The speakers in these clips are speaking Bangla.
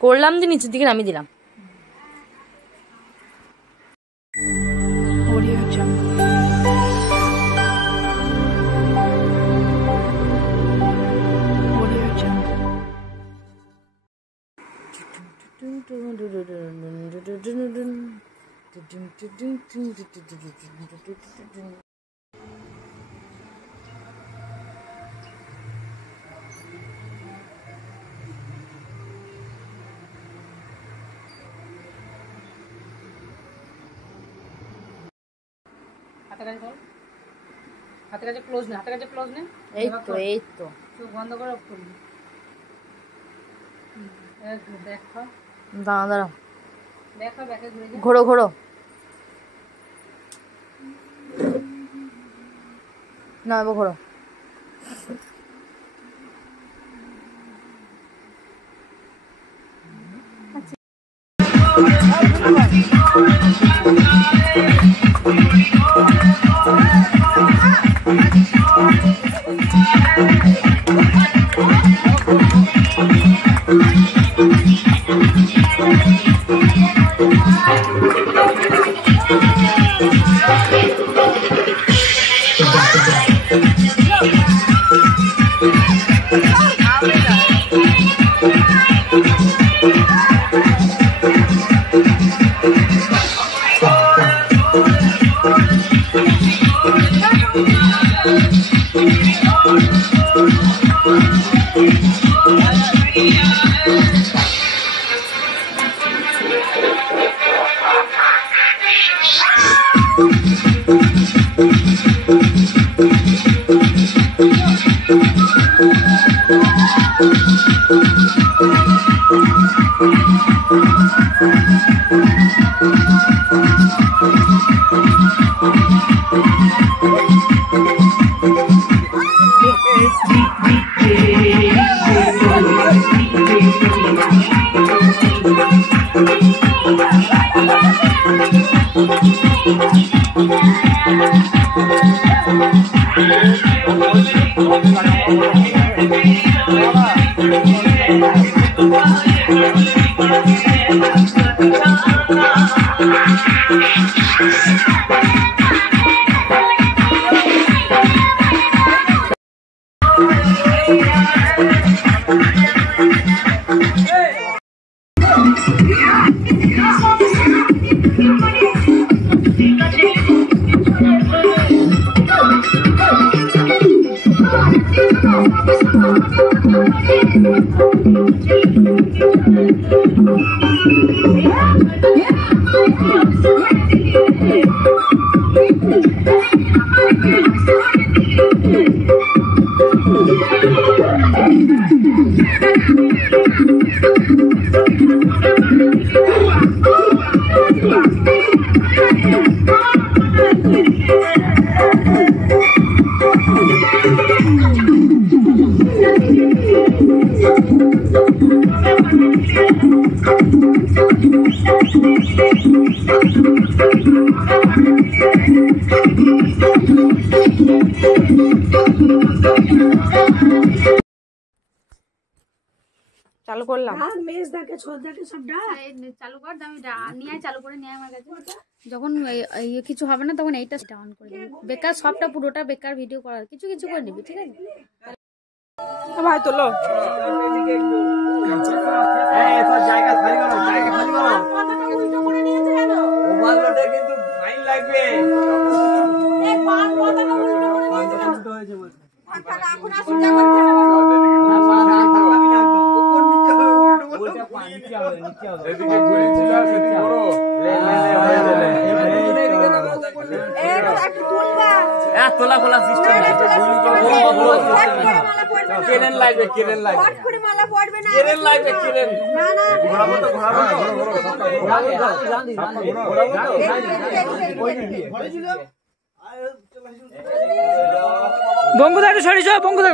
করলাম যে নিচের দিকে নামিয়ে দিলাম। হাতের কাছে ক্লোজ না, হাতের কাছে ক্লোজ নেই। এই তো চোখ বন্ধ করে অফ করবি। দেখো দাঁড়াও দেখো ব্যাকে ঘুরে যা। ঘোরো না এবার ঘোরো। চালু করলাম। চালু কর, নিয়ে চালু করে নিয়ে আমার কাছে। যখন কিছু হবে না তখন এইটা অন করে দিবি। বেকার সবটা পুরোটা বেকার ভিডিও করার কিছু কিছু করে নিবি, ঠিক আছে? ভাই তোলো জায়গা খালি করো, জায়গা খালি করো। ওভারলোডে কিন্তু ফাইন লাগবে। এই পাঁচ পাতাটা উল্টো করে নিয়েছে বলছে। ফাঁকা এখন আসুন জায়গা করতে হবে। উপর নিচে হবে, উল্টো করে নিচে হবে, নিচে হবে। এদিকে ঘুরে চিলা সেদিকে করো। লে হয়ে যাবে। এই একটু তুলবা। তোলা কোলা সিস্টেম নাই। কেরেন লাগবে, কেরেন লাগবে। ফট করে মালা পড়বে না। কেরেন লাগবে, কেরেন। না না ঘোরাবো তো, ঘোরাবো তো। বঙ্গুদা একটু সরিয়ে যাও, বঙ্গুদা।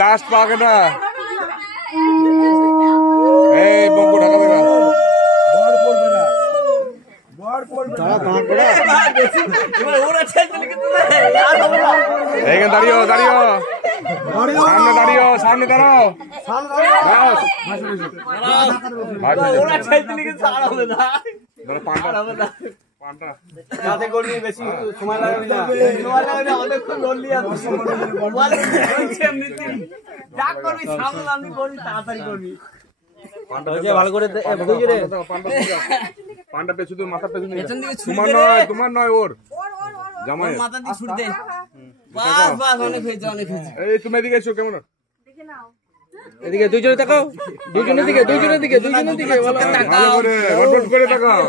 লাস্ট পাকে না এই বঙ্গু ঢাকা দেবা বড় পড়বে না বড় পড়বে না দাঁড় করে ওরা ছেড়ে কিন্তু এইখানে দাঁড়িও সামনে দাঁড়াও ওরা ছেড়ে দিলে কিন্তু ছাড়া হবে না পান্ডা যাতে করবি বেশি সময় লাগবে না অনেকক্ষণ লড়লি আর যা করবি সামনে আমি করবি তাড়াতাড়ি করবি ভালো করে পান্ডা পেছু মাথা পেছনে তোমার নয় ওর জামাই মাথা দিয়ে ছুট দে বাস অনেক হয়েছে এই তুমি এদিকে এসো কেমন এদিকে দুইজনে তাকাও দুইজনের দিকে ভালো করে তাকাও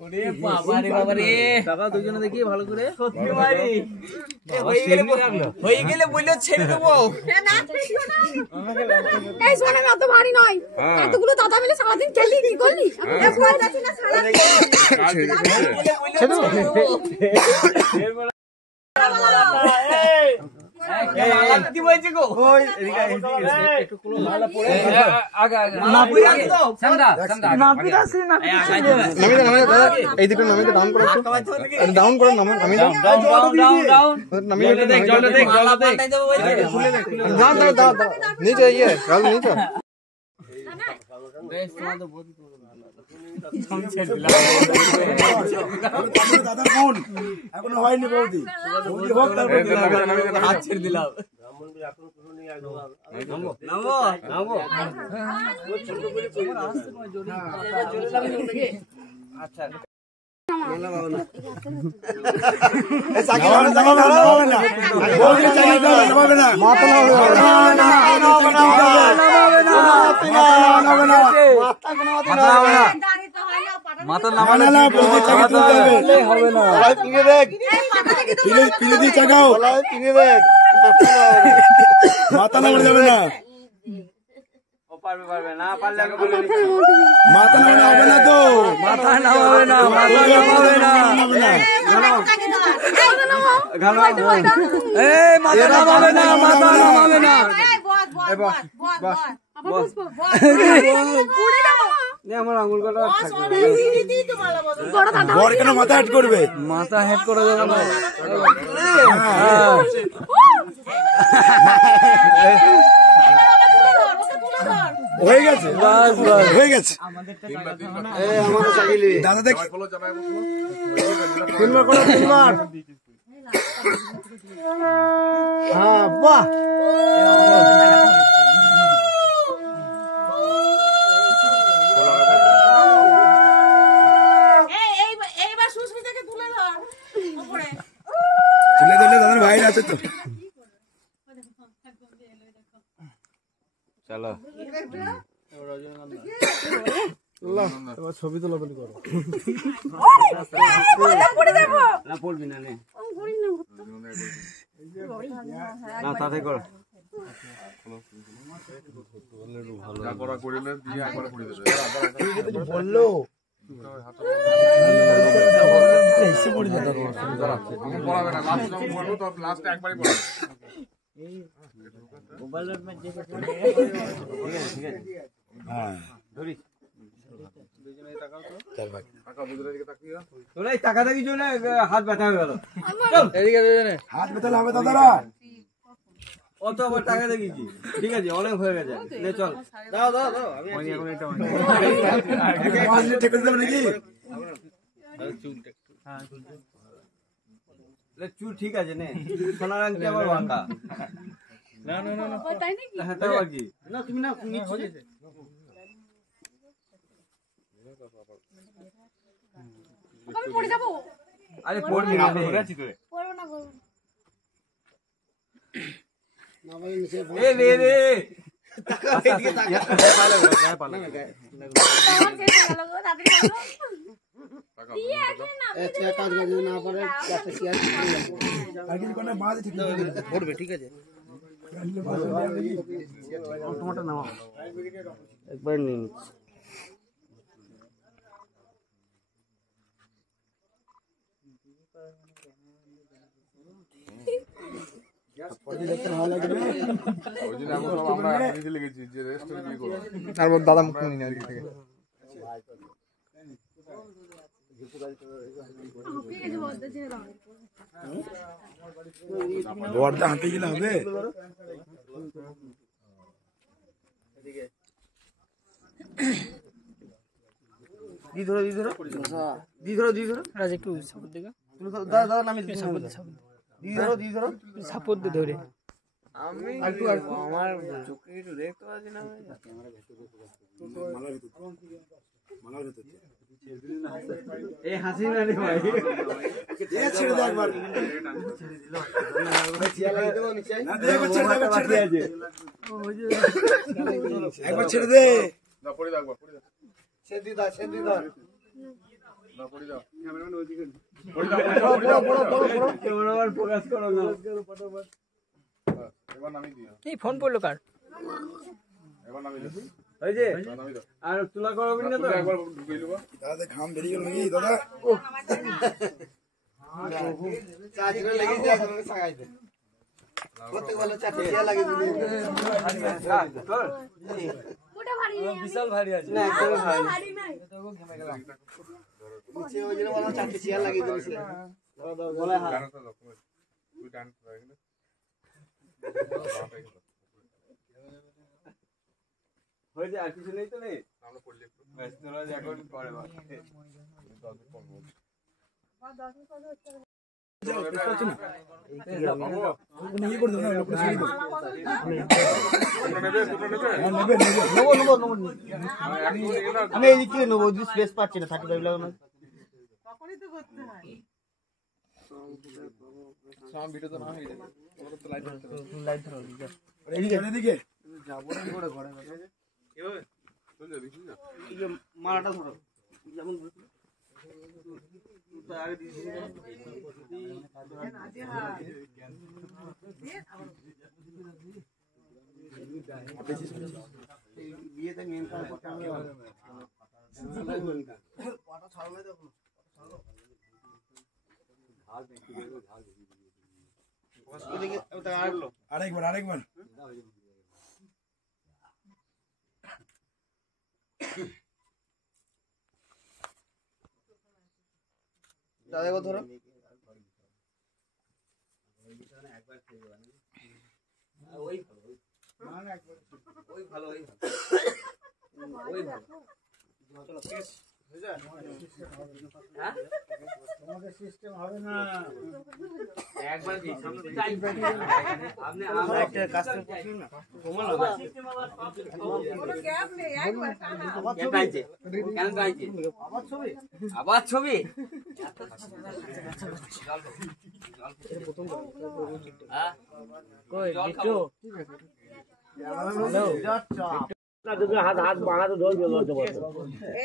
ওরে বাবা রে টাকা দুইজনে দেখি ভালো করে সত্যি ভাই হয়ে গেলে বললে ছেড়ে দেবো এই শোনা না তো ভারী নয় এতগুলো দাদা মিলে সারাদিন খেললি কি করলি আমি ভয় যাচ্ছি না কি বলছে গো ওই এদিকে একটু কুলো ভালো পড়ে আগা নাপি রাখতো সামদা নাপি রাখছি এই দিকে নামিতে ডাউন করো ডাউন করো নামি ডাউন নামি দেখ জলটা দেখ দাও নিচে ইয়ে গাল নিচে বেশ তোমার তো বহুত দাদা কোন এখনো হয়নি বৌদি হোক তারপর হাত ছেড়ে দিলাম নামো আচ্ছা মাথা নামালে হবে না মাথা নামানো যাবে না পারবে না পারলে মাথা নামানো হবে না তো মাথা নামাবে না আমার আঙুল কাটা বড় কেন মাথা হেড করবে মাথা হেড করে দেবে না হয়ে গেছে হয়ে গেছে দাদা দেখ হ্যাঁ বাহ তুলে দিলে দাদার ভাই আছে তো চলো ছবি তোলা বলি করো না পড়বি না না তাতে করো বললো টাকা থাকি জন্য হাত ব্যথা হয়ে গেল হাত ব্যথা হবে দাদারা অত আবার টাকা দেখি কি ঠিক আছে অনেক হয়ে গেছে চল দাও আমি এখন এটা নাকি চুল ঠিক আছে নে সোনার আংটি আবার ভাঙা না না না ও তাই নাকি হ্যাঁ তাও কি না তুমি না নিচে আমি পড়ে যাবো আরে পড়বি না ঘুরে আছি তো পড়বো না করবো না ভাই নিচে এ রে রে টাকা এদিকে টাকা পালা আমার শেষ হয়ে গেল গো তাড়াতাড়ি করো দিয়ে এখন না একটা কাজ কাজ না পারে একটা চেয়ার পড়বে ঠিক আছে টমেটো নাও একবার নিন তারপর দাদা মুখ নিয়ে নেয় থেকে ঠিক আছে বলতে ছেড়ে দাও বর্দা হাতে গেলে হবে দি ধরো দি ধরো দি ধরো দি ধরো রাজ একটু সাপোর্ট দিগা দাদা দাদা নামি দি ধরো সাপোর্ট দে ধরে আমি একটু আমার চোখে একটু দেখতে পাচ্ছি না এই হাসি না রে ভাই ছেড়ে দে একবার চিয়া লাগিয়ে দেবো নিচে না দে একবার ছেড়ে দে একবার ছেড়ে দে না পড়ে দাও পড়ে দাও সেদি দা না পড়ে দাও ক্যামেরাম্যান ওইদিকে পড়ো ক্যামেরাম্যান ফোকাস করো না এবার নামি দিও এই ফোন পড়লো কার এবার নামি দিও ওই যে নামি দাও আর তুলা করবি না তো একবার ঢুকিয়ে দেবো দাদা ঘাম বেরিয়ে গেল নাকি দাদা চার্জ করে লেগে যায় এখন সাগাইতে কত ভালো চাটি দিয়া লাগে দিবি তোর ওটা ভারী বিশাল ভারী আছে না একদম ভারী নাই নিচে ওই যে বলা চাটি চেয়ার লাগিয়ে দিয়েছে বলে হ্যাঁ ডান তো তুই ডান হয়ে গেল হয়ে যায় আর কিছু নেই তো নেই আমরা পড়লে একটু ব্যস্ত রয়ে এখন পরে বা আমি এইদিকে নেবো স্পেস পাচ্ছি না 35 লাগবে না তখনই তো করতে হয় সাম ভিডিও তো না হয়ে যাবে তোমরা তো লাইট ধরো এদিকে যাবো না করে ঘরে কিভাবে চল যা দেখি যা এই যে মালাটা ধরো যেমন তো আগে দিয়েছি বিয়েতে মেন কাজ পাটা ছাড়লে দেখো আরেকবার দাদা কো ধরো ওই ভালো চলো কেস হয়ে যায় হ্যাঁ তোমাদের সিস্টেম হবে না একবার কি সামনে টাইম আপনি একটা কাস্টমার পাচ্ছেন না তোমার কোনো গ্যাপ নেই একবার কেন চাইছে আবার ছবি হ্যাঁ কই বিট্টু হাত বাঁধা তো ধরবে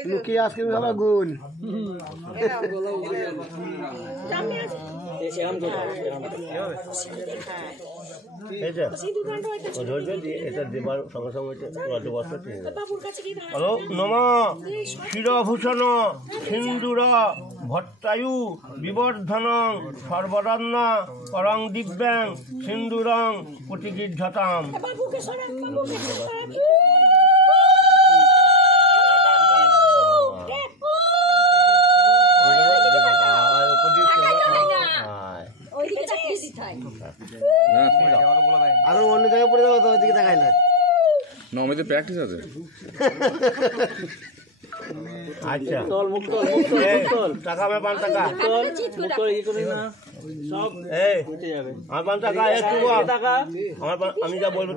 লুকিয়ে আজকে হবে গুণ হ্যালো নম শিরভূষণ সিন্দুর ভট্টায়ু বিবর্ধন সর্বরন্ন করং দিব্যাং সিন্দুরং কুটিগীর্ধতাম আর অন্য জায়গায় পড়ে যাবো তো ওইদিকে দেখায় না নমিতে প্র্যাকটিস আছে আচ্ছা টাকা 5 টাকা আমার 5 টাকা একটু আমার আমি যা বলবো